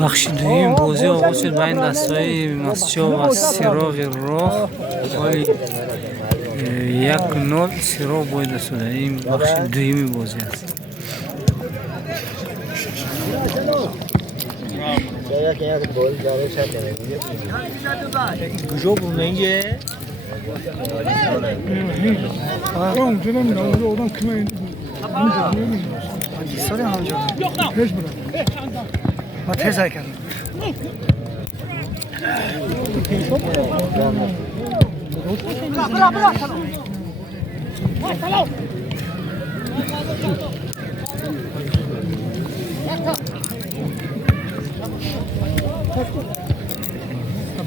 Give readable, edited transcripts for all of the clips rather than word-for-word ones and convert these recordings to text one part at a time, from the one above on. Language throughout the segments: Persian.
بخش دویم بازی آغاز شد بین دستای مسجد و سیراغ راه. ولی 1-0 سیراغ باید شده. این بخش دویمی بازی است. گوشو بوننگه آم جنم نه اونم کمی اینجا سری همونجا هیچ برام ما تیز کردم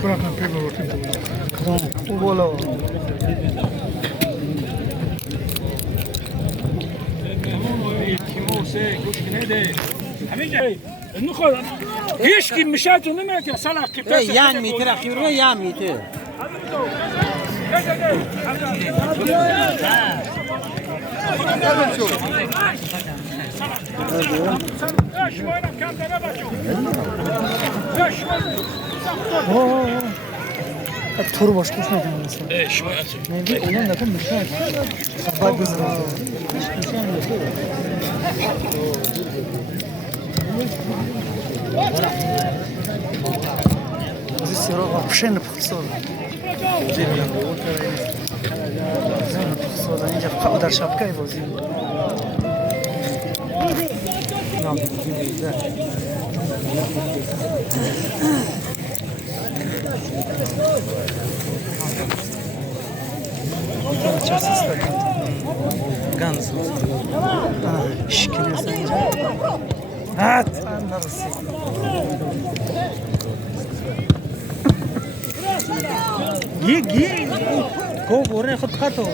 براكم كيف روتين ولا هيش كي مشات ونمك صلاح كيف يعني ميتر اخير يا ميتر التور باش كيف نعمل مثلا ايه شويه نبي انا لكم مش بعد بزرع زي السيارة بشين بخصوص زين بخصوص أنا جاب قدر شبكة يبوزي نعم Guns. Şikayet sence? Evet. Anlarsın. Ye. Go oraya خد خطو.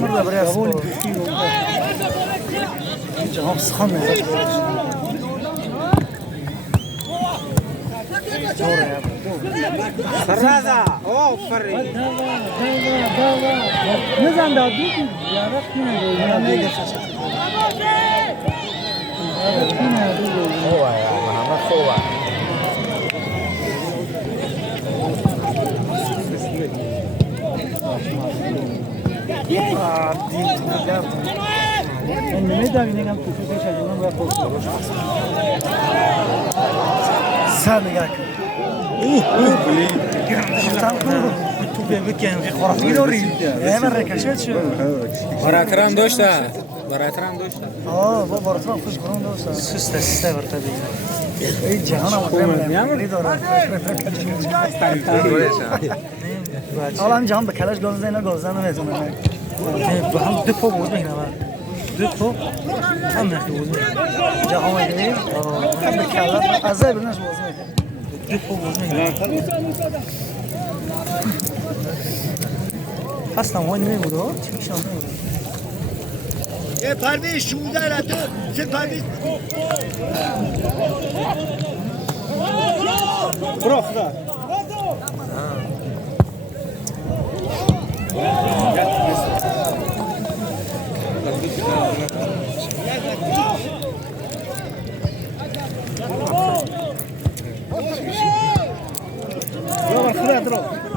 مرة برياس جهام سخن فرازا اوه فري نزن دادو يا رخنا هو يا محمد هو نمیدونم نگم تو چجوری باید بکنم سر نگاه کن تو بکن خرافی داری همه رکشت شد براترم داشته آه با براترم خوش کنم داشته سسته برتا دیگه این جهان هم نمیدونم دارم حالا هم جهان به کلش گازه اینا گازه نمیتونه با هم دو پا بود بگیرم دو پا هم نخی بود جهان ایدهی هم به کلش از زای برنش بازه دو پا بود بگیرم هستم وای نمی بوده چی میشم نمی یه پرویز 16 رتو چه پرویز برو خدا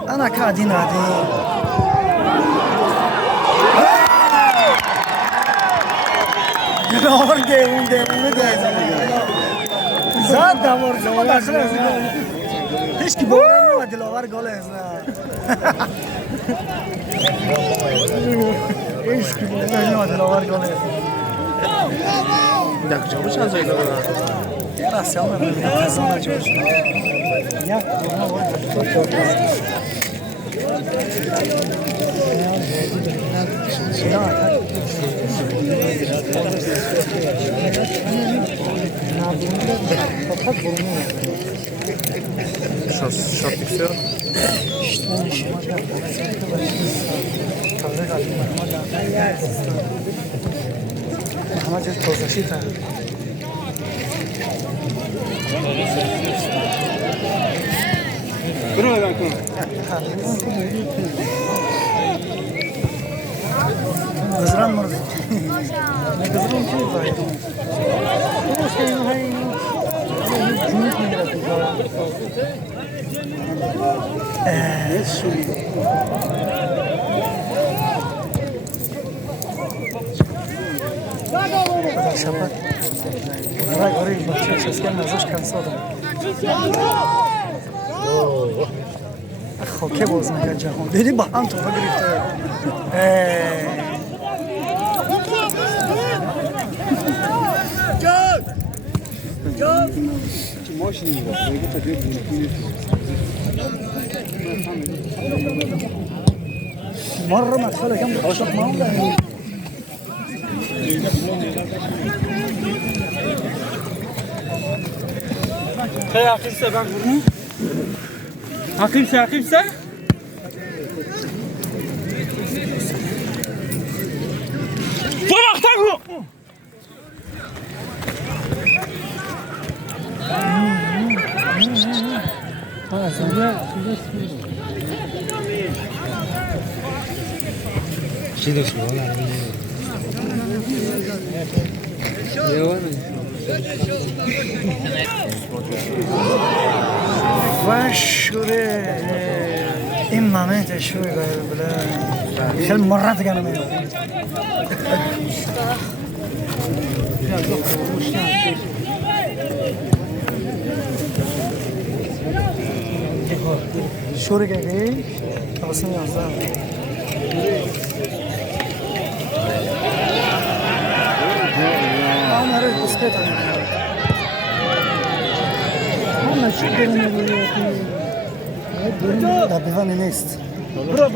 أنا كادين عادي دور ده زاد دور زمان داخل هیچ کی باور نمیاد دلاور گل است هیچ کی باور نمیاد دلاور گل است دک جواب چند زایده یا راست هم نمیاد خزانه جوش یا Şort istiyor. محمد جز توزشی تا برو نگاه کن. گذران مرد گذران چی باید جونت میگیره تو خدا شبت برای گاری بچه چسکن ازش کنسادم خاکه باز نکرد جهان دیدی با هم توفه گرفته مرة مدخله كم بخشط ما ولا خیلی عقیبسه ben bunu. Akimse. Bıraktan bu. و شوره این مامنت شوره بله خیلی مرت کنم شوره که تاسم 11 اون هر بسکت من چی در بیوانی نیست برو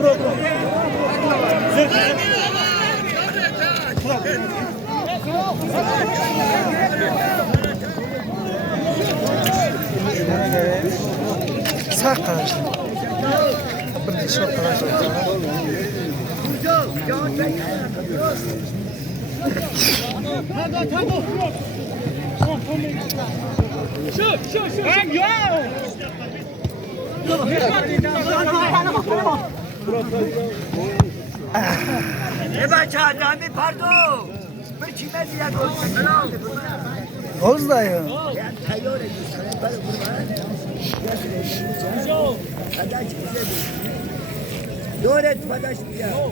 ساق قرش بردی شو قرش یه بچه آدمی پردو بر چی مدی یک گوز دایو تیاره دوستانه برای برمان دورت پدش بیا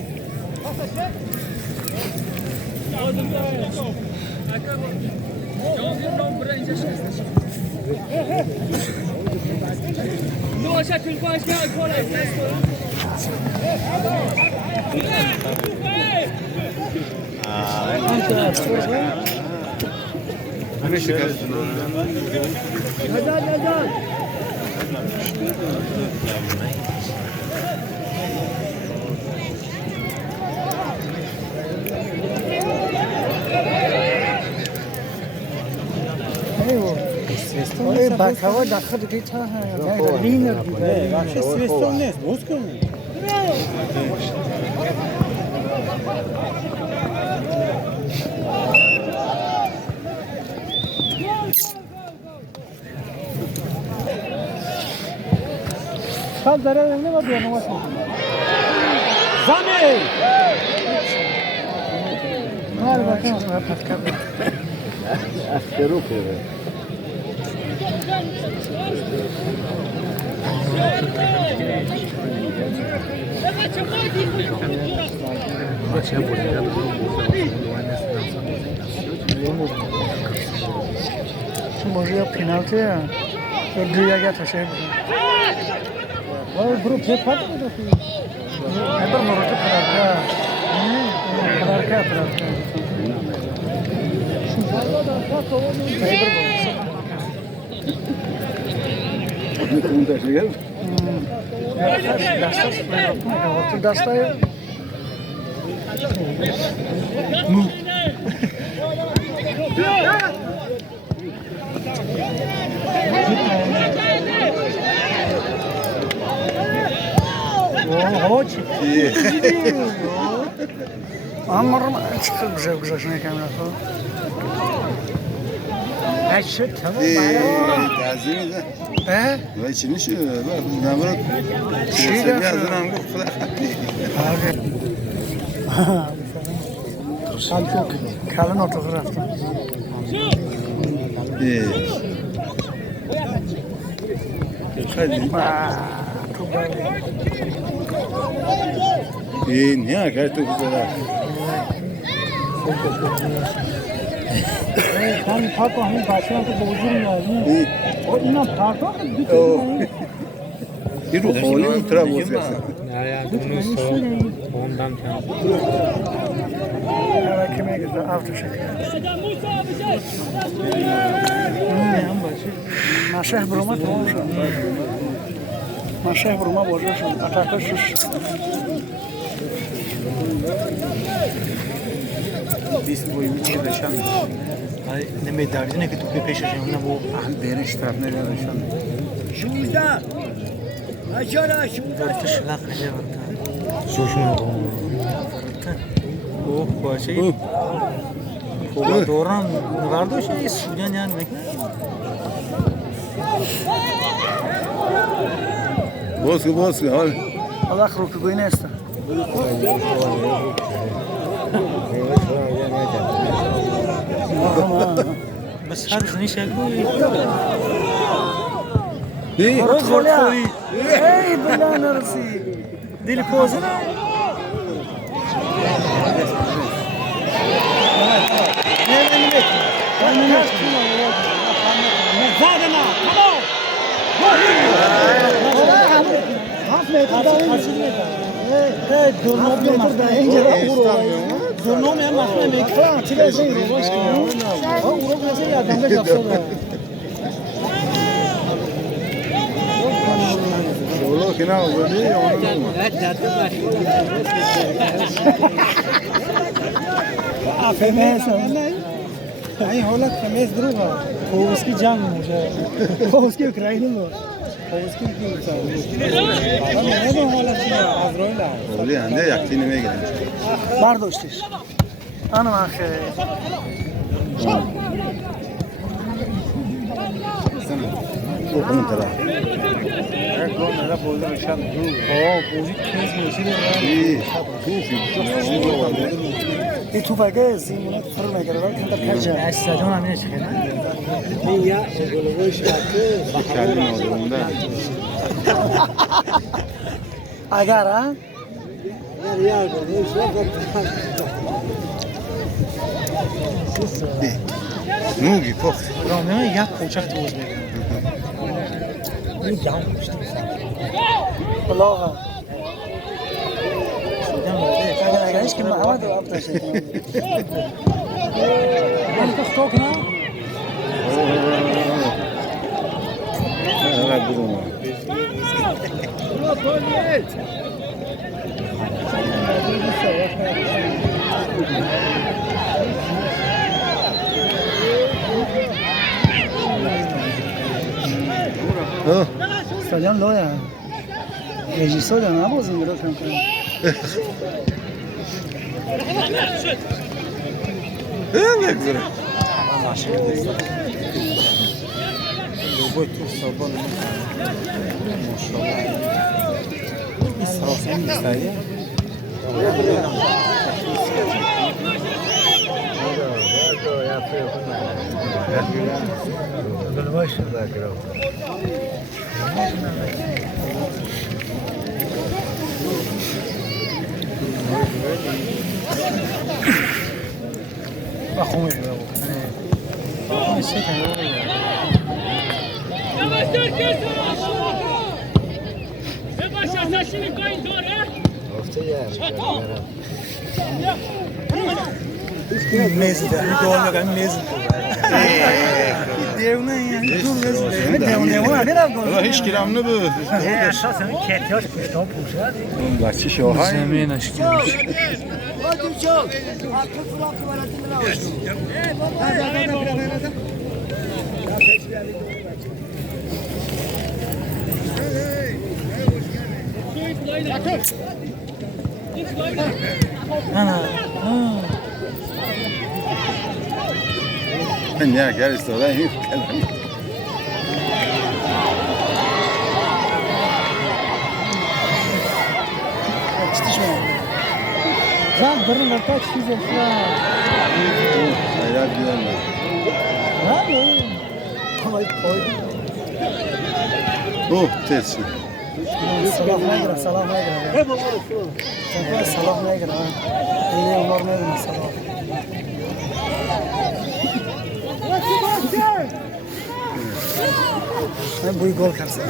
بکوا داخل دیگه تا هم لینر دیگه بخش سویستان نیست باز کن خال داره نمیاد نماز زمین مال بکن رفت کرد افکرو کرده موضوع پنالتی تو دیگه تاشه وای برو پی پات بده نبر مرات پرارکا دستای اوه چی مرة ما تشكل بجاش كاملة هالشيء تمام تعزيني ده ايه وای چی میشه نمرد چی سمی از اونم گفت خدا خطی کلان اتاق رفتم خیلی تو بله نه که تو بزرگ هم پاکو همین بچه هم که بوجود میادیم اینا پاکو این رو خالی اونترا بوز گرسن نه یا دونو سو بوندم کم که میگه آفتو شکل ماشه بروما تمام شد ماشه بروما بوجود شد اتاقش بیست بویی چی بشن نمیداری نه که تو پیشش اون نبود اهل دیرش طرف نمیدارشان 16 اشاره 16 دورتش لاق خیلی برکن شوشون اوه باشه خوب دوران نواردوش این سودان یان میکنه باز که حال الله خروج کوی نیست بس هر زنی شکلی روز خوری ای بلا نرسی دل پوزه شغلو که نه بودی این حالت خمیز دروغه خوبسکی جنگ موشه خوبسکی اوکراینی موشه خوبسکی این حالت چیه از روی لحظه ولی هنده یکتی نمیگن برداشتش انا من خیلی تو کنون طرف این توپکه زیمونت فرق نگرده که در کجا استادیوم هم نیست که کلی نادرونده اگر ها نوگی پخت رامه یک کوچک توز بگم این جام پشتی بلاغه اگر هیچ که محمد رو ابتر شد این که خطا کنم نه برون استادیوم لویا رژیسور یا نبازی میرو کم کنم نگذاره بای تو صابان ماشاءالله این سراسر میستایی بخومی میز ده دور میگم میز دیونه یعنی دور میز دیونه میرم گل هیچ کلام نبود اساسا کتیاش پشتام پوشد اون بچه شوهای زمینش که Hadi çok. Akıl kulaklı veletini ne olsun? نه گل استفاده این کلمه Can barın kaç kişi var? hayal diyorum Ha mı? Hay hay. Oh ters. Salam aleyküm, salam aleyküm. Salam aleyküm. İyi onlar ne demek salam. Ben bu gol karsın.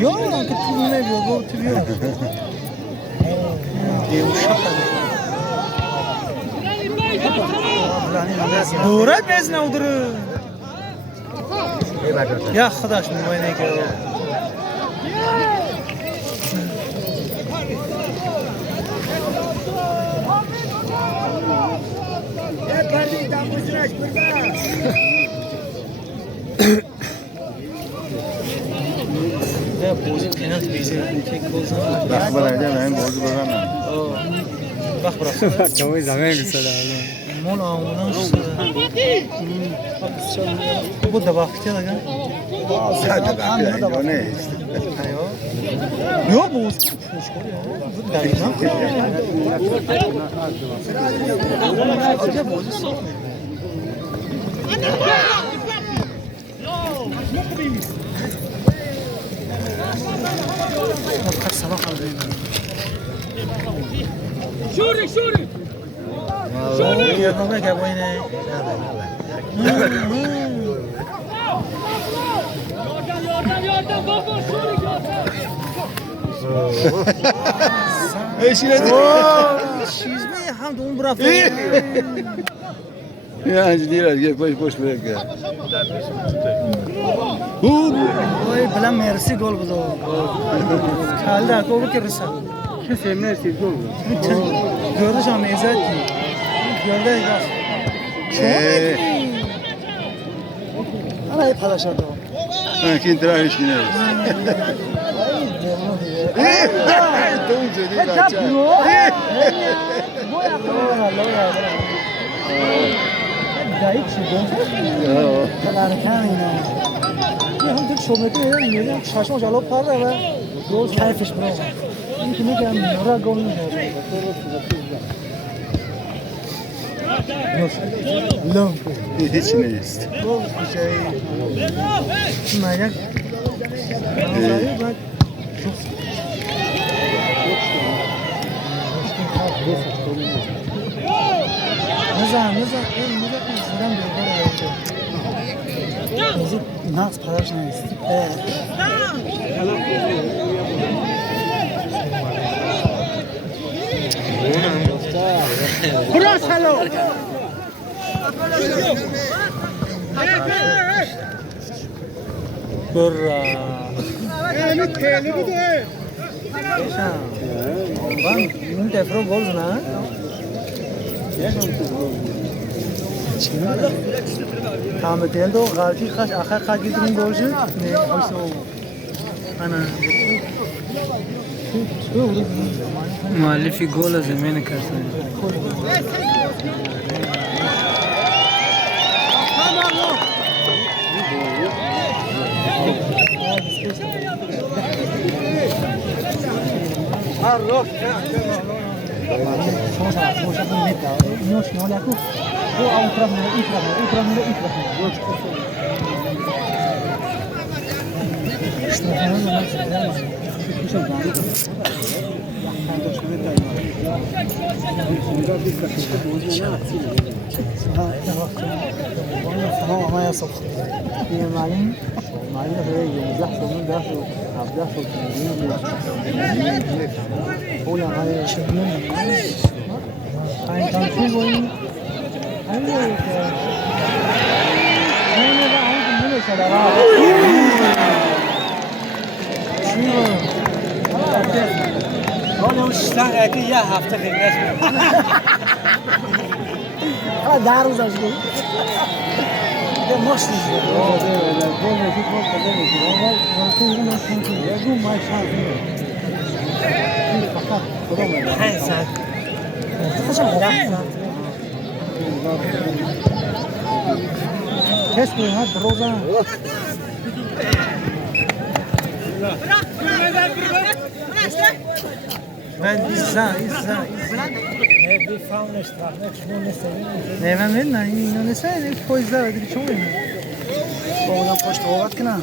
Yok, kötü ne diyor, gol tüyüyor. دوره بزنه و داره یا خداش نماینه که بازی پنالتی بیزه یک گل زدن وقت برای من بازی بزنم وقت برای Acabou exame que مال آموناش بود دباختی لگن ساعت بعد اینجا نیست یا بود دقیقا شوری شوری یادم بگه با اینه یاردم بابا شوری چیز می هم دون برافت yani diyorlar ki boş bırak ya. Oy bilan mersi gol budu. Kaldı akı ki rısa. Kimse mersi gol. Gördü canım ezet ki. Gördü gaz. Ana hep paylaşırdı o. Kim tıraş hiç yine. Doğru değil Ne yapıyor? Bu yapıyor. Dayık şu. Kadar kanına. Ya هم تو شومه که میگم چشمو جلو پره و گل کیفش برو این که میگم نورا گل میده لام hiç neyiz. گل کجایی میگم نزن این زدم بازی نقص پدرش نیست براس هلو برا این دفعه گل نه Tam değil de o galti kaç akar kaç gittiğin golcü ne oysa o ana مؤلفی گل از زمین کرده Bu ultramını tamam ama yasak. Malum böyle yumuşak sonun da abla o ya hayır şimdi aynı tanesi boyun aynı ne de aynı bunu söyler Oğlum şişten eti ya hafta kengez mi? در روز از گفت ماشین كسبوا هاد الروزة من إزاي من منا اینو نسای پویزه دیگه چون اینه با اونم پشت وقت کنه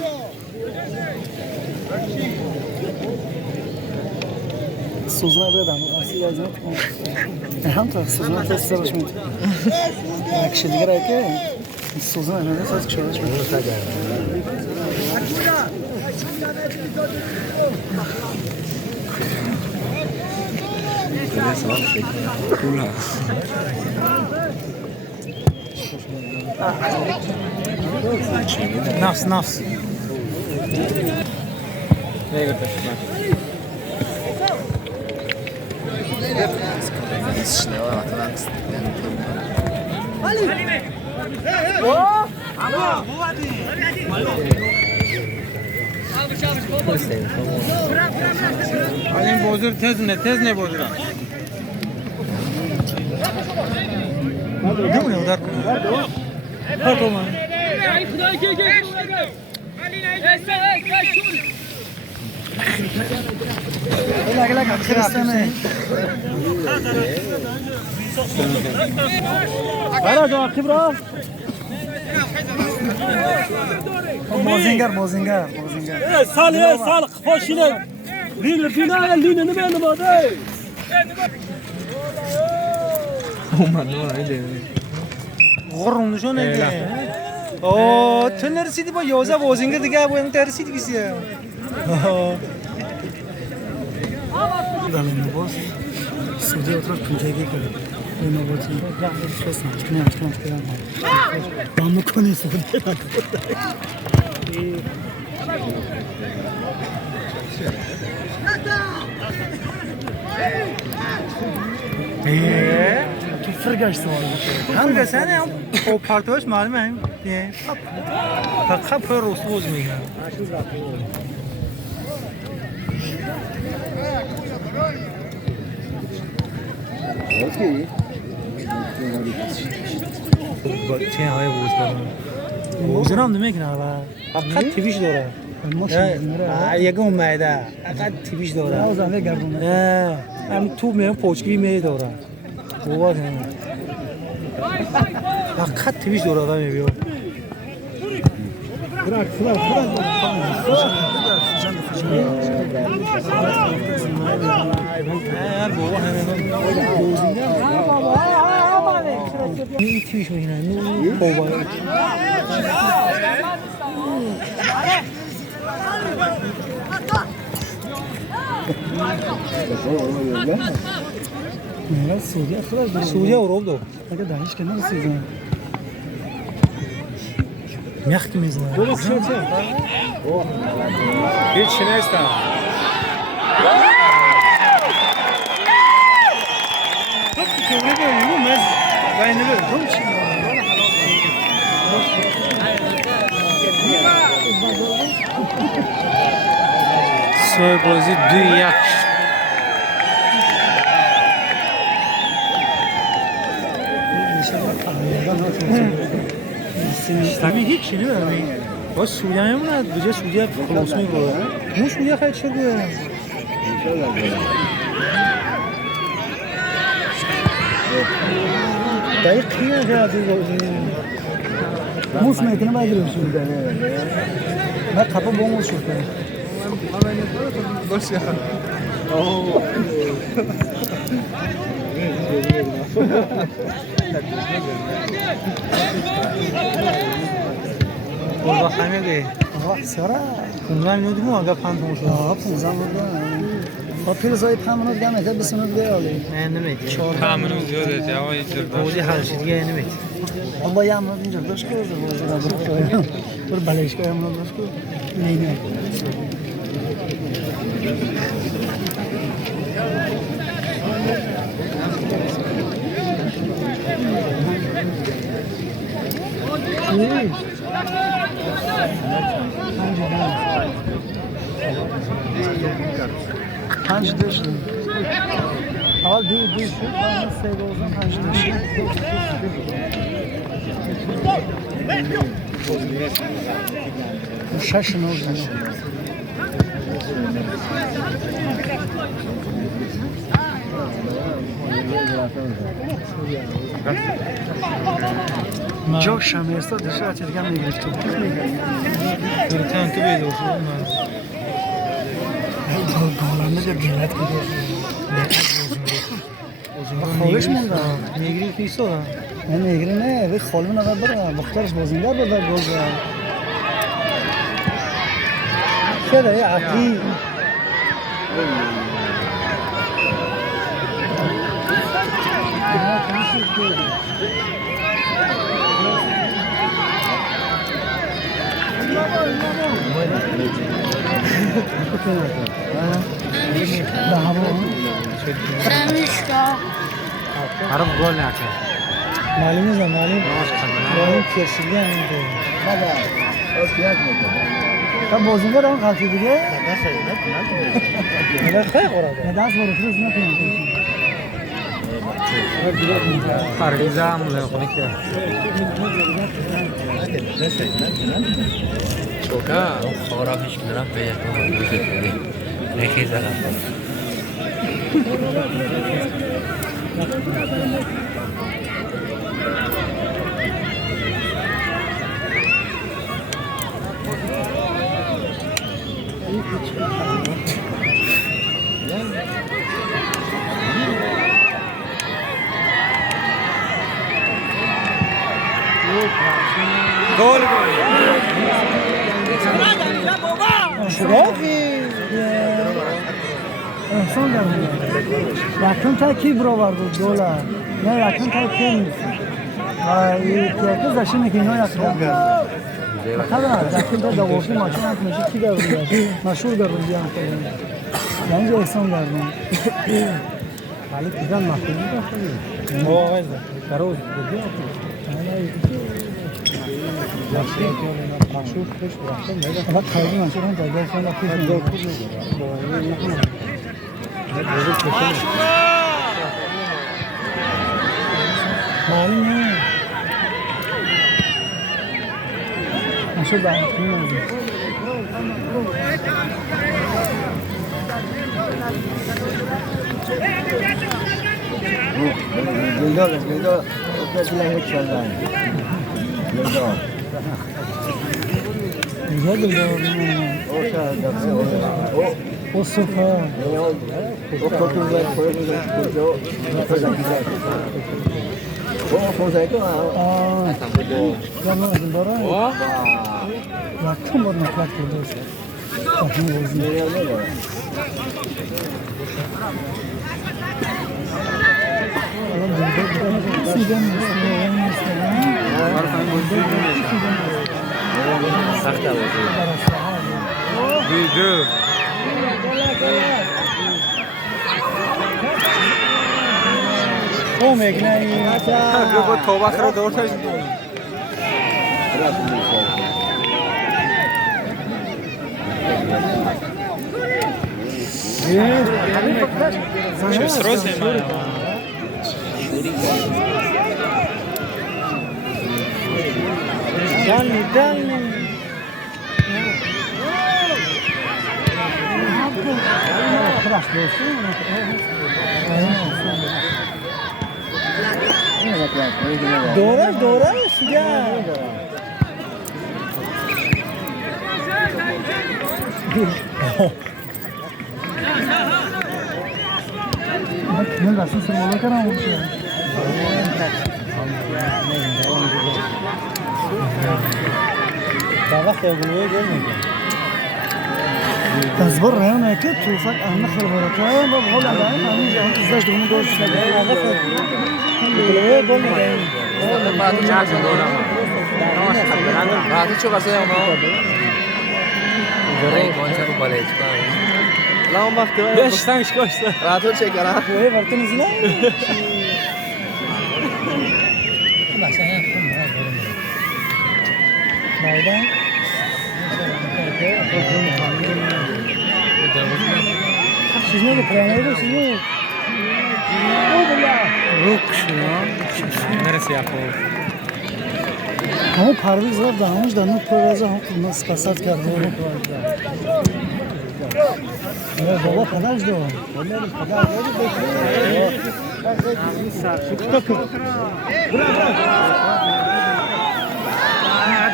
سوزنه بدم اصلی از اون هم تا سوزنه تا سرش میاد نکشه دیگه رای که سوزنه نه ساز کشورش میاد نفس این بازور تز نه بازور نمونه او در کنه هر کنه لگه کریستانه برا دو عقیب را بازینگر سال خوشینه لین نمیانه باده غرم نشونه که اوه تو نرسیدی با 11 بازینگر دیگه باید ترسیدی بیسیه دلم باز سودی اطراف پنجه گی کرد اینو بازی را کنم با مکنی سودی کی فرقش سوال هم گسنه هم او پارتوش معلومه هم فقط پر روز میگن اوکی چه های بوز کنم بوزن هم نمیکنه فقط تیویش داره یکم اومده فقط تیویش داره نه هم تو میام پوچگی می داره بابا نه فقط تیویش داره آدم میبینم این تیویش میکنه بابا نه سوریه اروپ دو اگه دانش کنه رسیدن میخ کی میزنه هیچ نیستم سوی بازی 2-1 همین هیچی نمیدونم با سوریه میمونه بجای سوریه خلاص میگوه اون سوریه خیلی چه گوه دقیقیه که از موس میکنه باید رو سوریه من قبل با موس شد باشه با همه گه سرا 15 minut mu aga 5 minut شد 15 minut با پیرزای 5 minut گم تا 20 minut بیالی نه نمیگه 5 minut زیاده جوای جربه بودی حل شد دیگه نمیگه با یه minut اینجا داشت که برو بلایش که minut داشت که نه پنج داشتیم اول دو شد بعد سه بازم پنج داشتیم شش نوزن جو شمیستا دشه دیگه میگرفت تو Tan tu bedo şu. دولانه در گلت کنه خالش مونده. میگری کیسو. نه میگری نه وی خالون اگر بره مختارش بازیگر بده گوز شده یه عقلی Harap gol nake. معلوم نیست معلوم کشیدی همین تو تا بازیگر هم خالتی دیگه نه خیلی قراره نه دست برو فروز نکنیم Paraliza amle khone kya. Choka khora hiç merak be yapamam. Ne kizar. Gol. شراقی احسان دارم یکم تا کی برابر بود دولار نه یکم تا کی نیست یکی زشی میکنه یکم یکم تا دواشی ماشین هم میشه کی دارم مشهور دارم بیان کنیم یعنی احسان دارم ولی دیدن مخیلی داشتیم Oğaz. کروز بودیم مشهور خوش براشتم فقط خیلی مشهور هم داده کنم خوش میگم معلوم نه مشهور به همین گلدار کسی هیچ شده گلدار اینجا دلدار او شاید او صفا او کتو باید خود کجا او فوزای تو جمع از این بارا یکم بار نفلت کرده است تحمیل بازی سیدن Sahte oldu. Büyüdü. او میگنایی Bu tobakra doğru taşıdı. Şu sırası mı? دالني خلاص دوره سیگه من رسم سرمالا کنم بابا خیابونوی گل میگه تصبر رایانه که توفق احمد خلبارتای با بقول عدائم همین جهان ازداش دونه گل شده آقا خیابونوی گل میگه بعد چهار تا دوره ما راحت چه واسه ما برای کانسر کالج لا وقت Beş tane iş koştu. راحت چه کرا وای وقت نزنه مایدان چیز میگه پرامایدو چیز میگه روک شما مرسی اخو همون پرویز رفت همونش در نوک پرویزه هم ناس پسد کرده بابا پدرش دو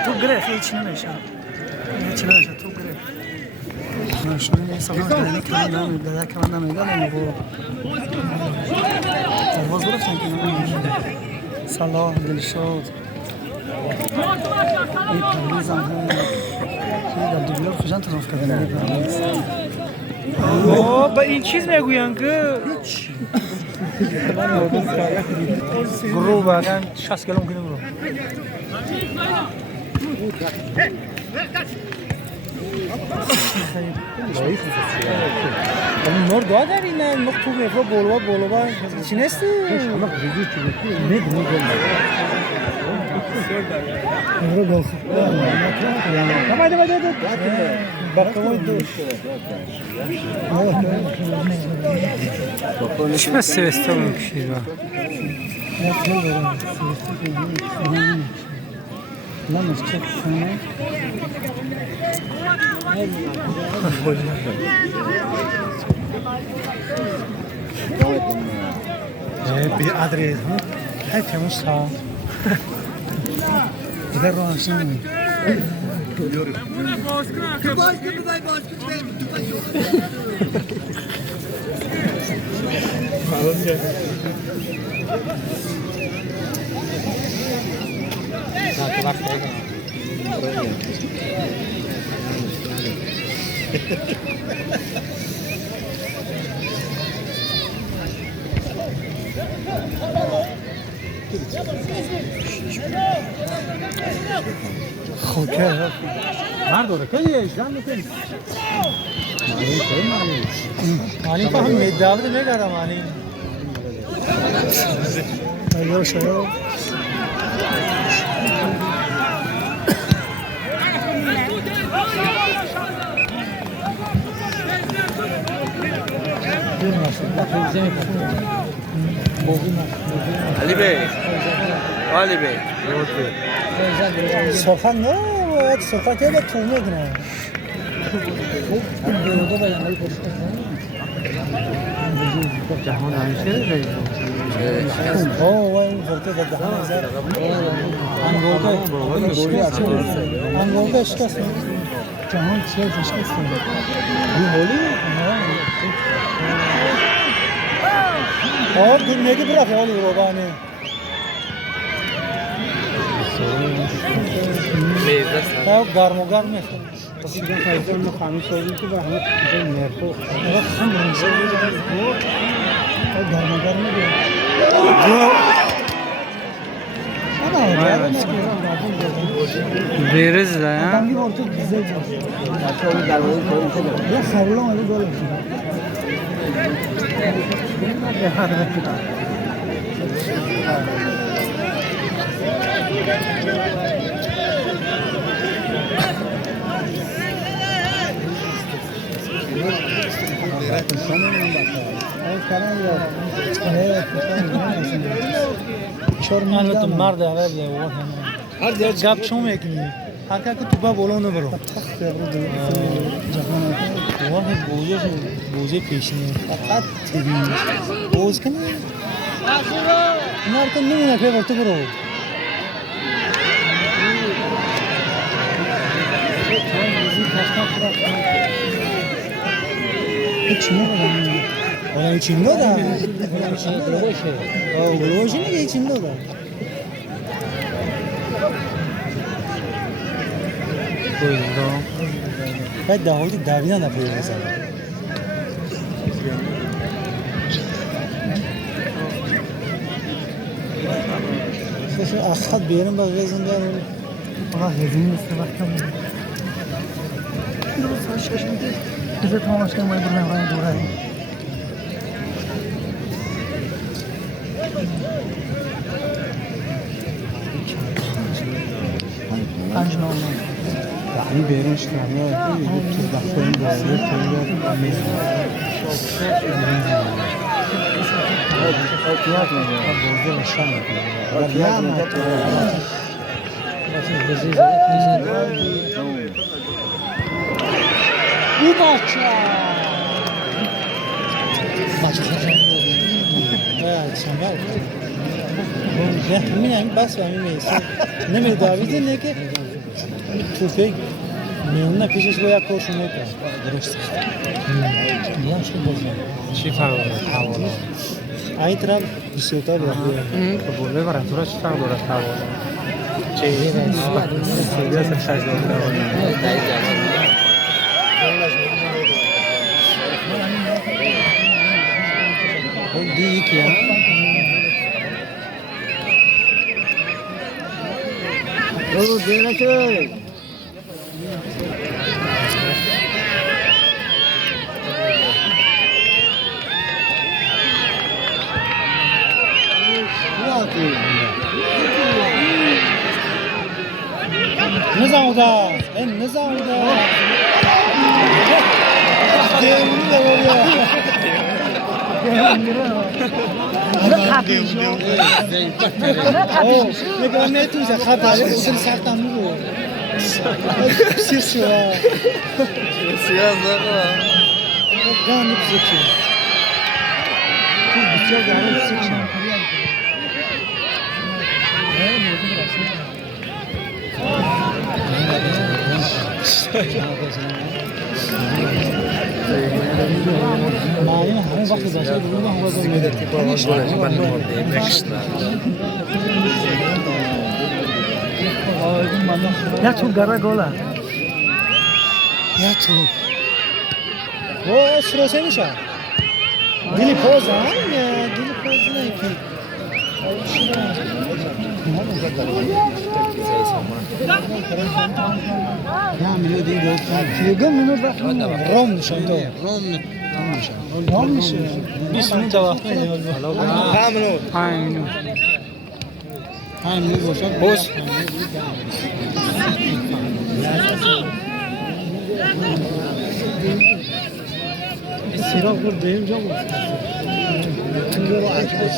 تو گره هیچ نمیشه تو گره شما سلام کنید کلام نمیده کلام نمیده نمیگو باز رفتن که نمیشه سلام دلشاد این پرویز هم هم در دوبلار خوشن طرف کردن با این چیز میگوین که گروه واقعا 60 کیلو ممکنه برو نور دو داری نه نور تو میفرو بولوا چی نستی؟ چی بس سوسته میکشید با بی آدرس هی تموش ها دیگر رو آشنا خوکه مردوره که جمع میکنی مالی که هم میداوده میگردم مالی ایو شو علی بی سرخان نه باید سرخان که تو میگنه جهان همیشه وای ورته در دهان هزار انگولده شکست جهان چیه شکست این هولی اور دور میگی برا خیال روبانه خب گرم و گرم میشه پس دیگه خیلی مخامی شدیم که به همه چیز مرتو خم میشه گرم و گرم میشه بیرز ده ها تنگی ورته دیزل یا خیلی علی گل چرمان تو مرد عرب یا وقت هر جا جاب چون میکنی هر که تو با بولو نبرو واحد بوزه پیشنی فقط بوز کنی نار کن نمی‌نه که ورته برو Ona içinde da. O goloji ne içinde da. Koydu. Ben daha önce Davidan yapıyorum mesela. Şu akhad benim bak gezinden. Allah hezin istemekten. Biraz saçma. Bize tamaş kalmayı buradan doğru. 5 9 این بیرونش تنها تو دفعه این بازی تنها میز اوقات میگه بازی نشان میده او بچه میگم بس همین میشه نمی داوید نه که توفیق میونه پیشش با یک کوشش میکنه درست میام چه بازی چی فرق داره حوالا؟ این طرف بیشتر بود بوله براتورا چی فرق داره حوالا؟ سعودی هست 60 داره دیگه کیا او دیگه نظام دا نظام دا دیوونه داره نگاه نتوزه خطر اصل سختم رو سیرشوا سیاست داره گام بزکی تو بسیار گام بزکی معلومه همه وقت باشه دونه هم یا تو گرا گلا یا تو او سروسه میشه دلی پوز دلی پوز نه کی یا ملو دی دو تا منو روم نشون تو روم نشه 20 minut وقت میده 5 minut باشه بس سیراب بود دیم جا بود تو رو عجب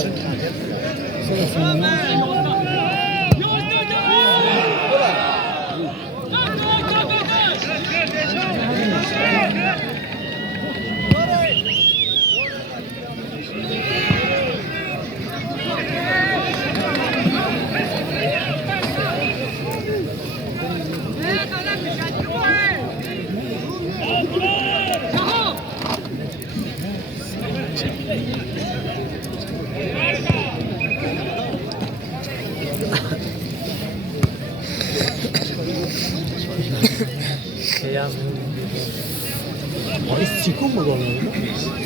سیکون بودم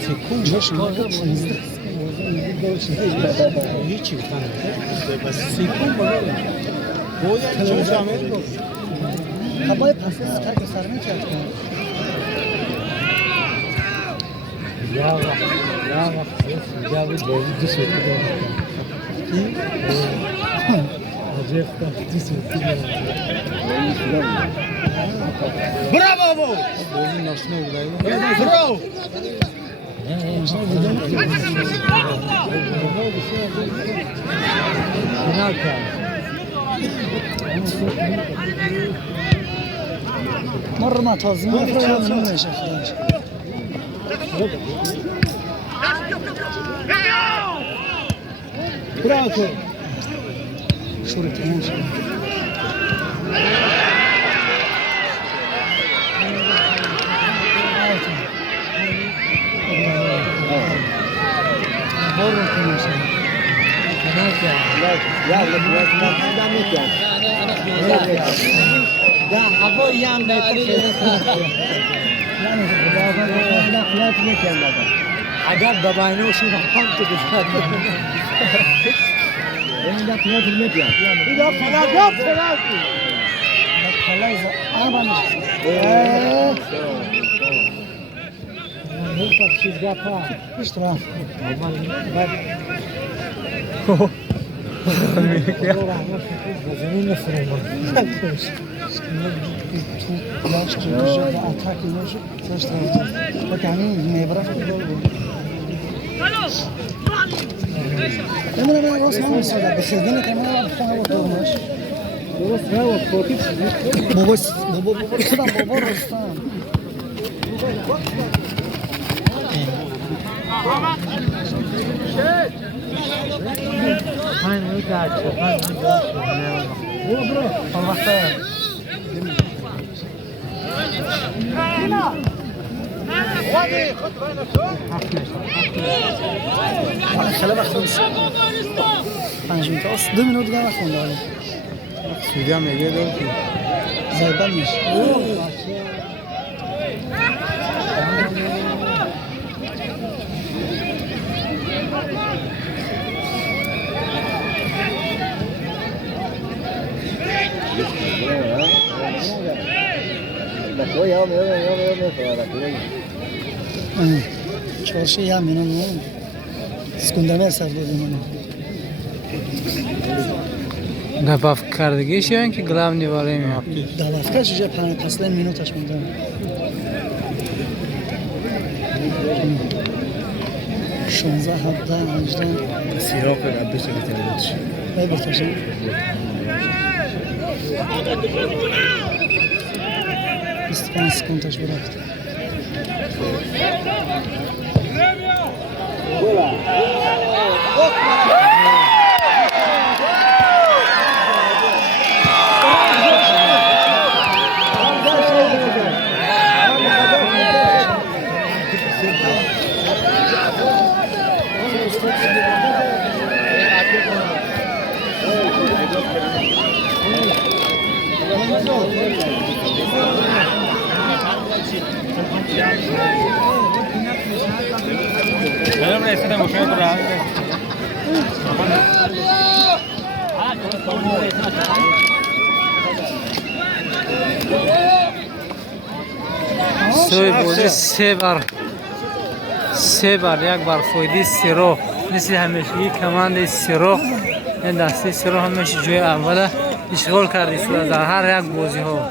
سیکون جاش نیست هیچی بکنه بس سیکون بودم باید جاش عمل کنم خبای پاسس که سر میچرد یا وقت جا بود بازی دو سوتی دارم عجب دو سوتی دارم برافو بازی ناشنه بودایی برو فینال کرد مرة ما تهزم ما نمشي برافو شورت موش اگر دباینه شو هم تو بزنه این ده پیات میاد این ده فلات خلاص آبان نمیشه چیز گفتا اشتباه زمین نفرم Yaş çıkacak, atak olacak, saç tarafta. Bak yani meyvara futbol bu. Hemen Osman mesela bir şeyden tamam falan oturmuş. Baba Rustam. Allah'ta. خلا بخونش. 5 minut است. 2 minut دیگه وقت دارم. سودی هم میگه داره که زیبا میشه. چهارشی هم می‌نم. سکندرمه سر دادیم. گپ کردگیش یا اینکه گلام نیواره میاد دلافکش جا 5 فاصله مینوتش مونده. 16 17 18 سیرا پر عبدش میتونیدش ای بتاشم. استفان سکندش برافت. Benim resmine boşuna bırak. سوی بازی سه بار یک بار فویدی سیرو مثل همیشگی کماند سیرو این دسته سیرو همیشه جای اوله اشغال کردی شده در هر یک بازی ها.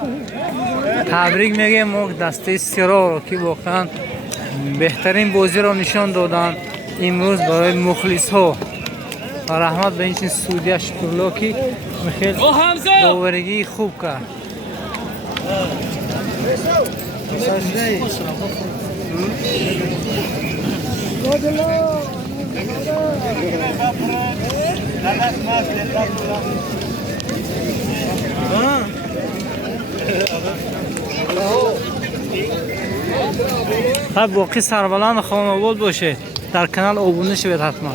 تبریک میگیم ما دسته سیرو رو که واقعا بهترین بازی رو نشان دادن امروز برای مخلص ها و رحمت به این سعودی شکرلا که خیلی داورگی خوب کرد. باقی سربلند خانواد باشه در کانال ابونه شوید حتما.